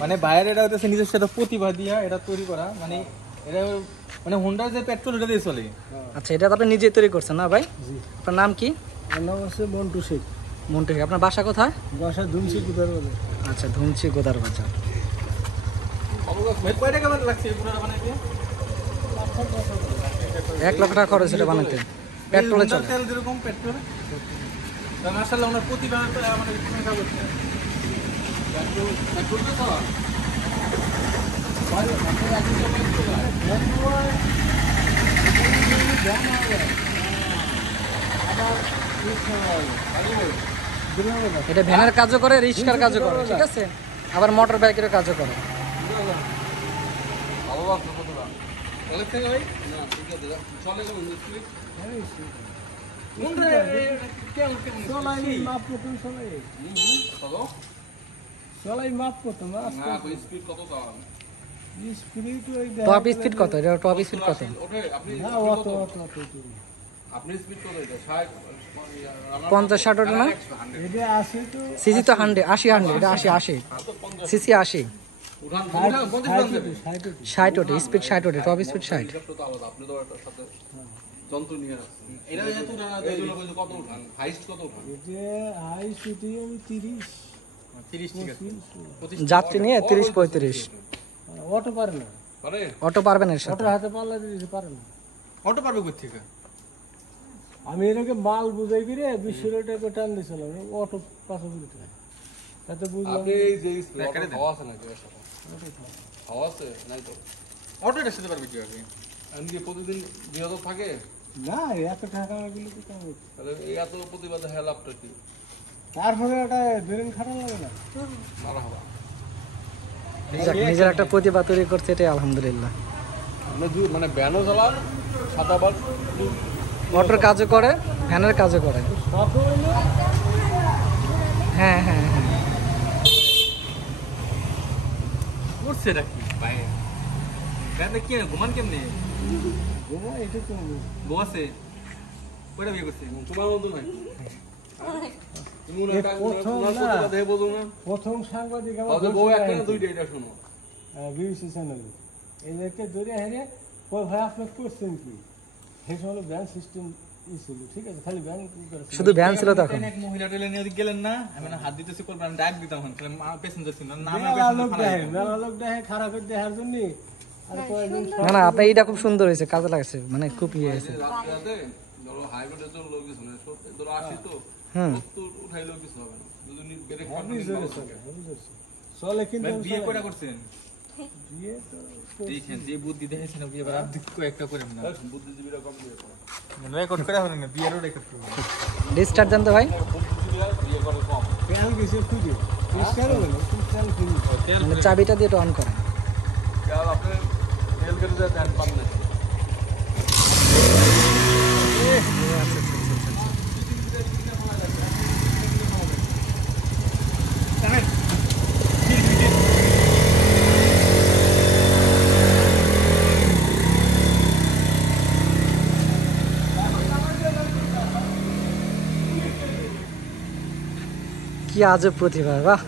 মানে বাইরে এটা হচ্ছে নিজস্ব একটা প্রতিভা দিয়া এটা তৈরি করা, মানে এটা মানে হোন্ডার যে পেট্রোল এটা দিয়ে চলে। আচ্ছা, এটা তো আপনি নিজে তৈরি করছেন না ভাই? আপনার নাম কি? আমার নাম হচ্ছে মন্টু শেখ। মন্টু শেখ। আপনার বাসা কোথায়? বাসা ধুমসি কোথার বাজার। আচ্ছা, ধুমসি গোদার বাজার। ভাই কয় টাকা লাগছে এই পুরোটা বানাইতে? 1 লক্ষ টাকা খরচ এটা বানাতে, পেট্রোলে চলে। তেল যেরকম পেট্রোল, তা মাশাআল্লাহ ওনার প্রতিভা তো আমাদের প্রশংসা করছে। পেট্রোল তো চলা এটা ভ্যানের কাজও করে, রিক্সার কাজও করে, ঠিক আছে? আবার মোটর বাইকের কাজও করে। ভালো লাগছে কতটা অনেক থেকে ভাই না ঠিক আছে চলে যাবেন স্পিড কোনটা কেমন কেমন চলাই মাপ করতাম চলাই। হ্যালো চলাই মাপ করতাম না। না কই স্পিড কত দাম? স্পিড ওই টপ স্পিড কত? এটা টপ স্পিড কত? ওঠে আপনি না অত আপনি স্পিড কত এটা 60 50-60 ওটা না? এটা আসে তো সিসি তো 100 80 এটা 80 সিসি 80 উঠান উঠান 50 যাবে 60 ওটা স্পিড 60 ওটা টপ স্পিড 60। তো আলাদা আপনি তো এটার সাথে যন্ত্র নিয়ে আসছেন এটা এত না এইগুলো কত উঠান হাইস্ট কত উঠান? এটা হাই সিটি আমি 30 ঠিক আছে 25 যাত্রী নিয়ে 30-35। অটো পারে না। পারে অটো পারবেন এর সাথে? অটো হাতে পাল্লা দিতে পারে না। অটো পারবে কই থেকে? আমি এটাকে মাল বুঝাই করে 20 টাকা টান দিয়েছিলাম অটো 500 টাকা। তাতে বুঝলাম আপনি এই যে হাওয়া আছে নাকি এর সাথে? হাওয়া আছে নাই তো অটো এর সাথে পারবে কিভাবে? এমনি প্রতিদিন 2000 থাকে না এত টাকা এগুলো তো কাম হচ্ছে। তাহলে এই এত প্রতিবাদে হেল্পটা কি? তারপরে ওটা বেরেন খারাপ লাগে না। মারা হওয়া যাক, নিজের একটা প্রতিভা তৈরি করছে, এটাই আলহামদুলিল্লাহ। মানে ব্যানও চালান সাদা আবার অটোর কাজও করে, ভ্যানের কাজও করে। শখ হইলো হ্যাঁ হ্যাঁ হ্যাঁ। করছে এটা কি ভাই? ব্যানটা কি ঘুমান কেমনে? গোমা এটা তো বউ আছে কয়টা বিয়ে করছে? তোমার মতো নাই তুমি ওনার কাজ ওনার প্রতিবাদ দেখে বলো না প্রথম সাংবাদিক তাহলে বউ একটা না দুইটা এটা শোনো বিবিসি চ্যানেলে এই একটা ধরে হেরে কই ভাই আপনি করছেন কি সেই সময় ব্যাংক সিস্টেম ছিল, ঠিক আছে? খালি ব্যাংক শুধু ভ্যান ছিল তখন। এক মহিলা টেলে নিয়ে গেলেন না, আমি না হাত দিতেছি করবেন, আমি ডাক দিতাম তাহলে প্যাসেঞ্জার ছিল না মেলা লোক দেখে খারাপ দেখার জন্য আর কয়েকদিন না না, আপনার এইটা খুব সুন্দর হয়েছে, কাজে লাগছে, মানে খুব ইয়ে হয়েছে। রাতে ধরো হাইওয়েতে চল লোক কিছু না ধরো আসি তো উঠাইলেও কিছু হবে না যদি ব্রেক চলে কিন্তু বিয়ে কয়টা করছেন? বিয়ে তো দেখেন যে বুদ্ধি দেখেছেন বিয়ে এবার আপনি কয়েকটা করেন না বুদ্ধিজীবীরা কম বিয়ে করে রেকর্ড করে হবে না বিয়েরও রেকর্ড করবে ডিসচার্জ জানতো ভাই? বুদ্ধিজীবীরা বিয়ে করে কম প্যান কিছু খুঁজে পরিষ্কার হলো প্যান খুঁজে মানে চাবিটা দিয়ে অন করে। আপনি মেল করে যায় প্যান্ট পান না কি আজব প্রতিভা, বাহ।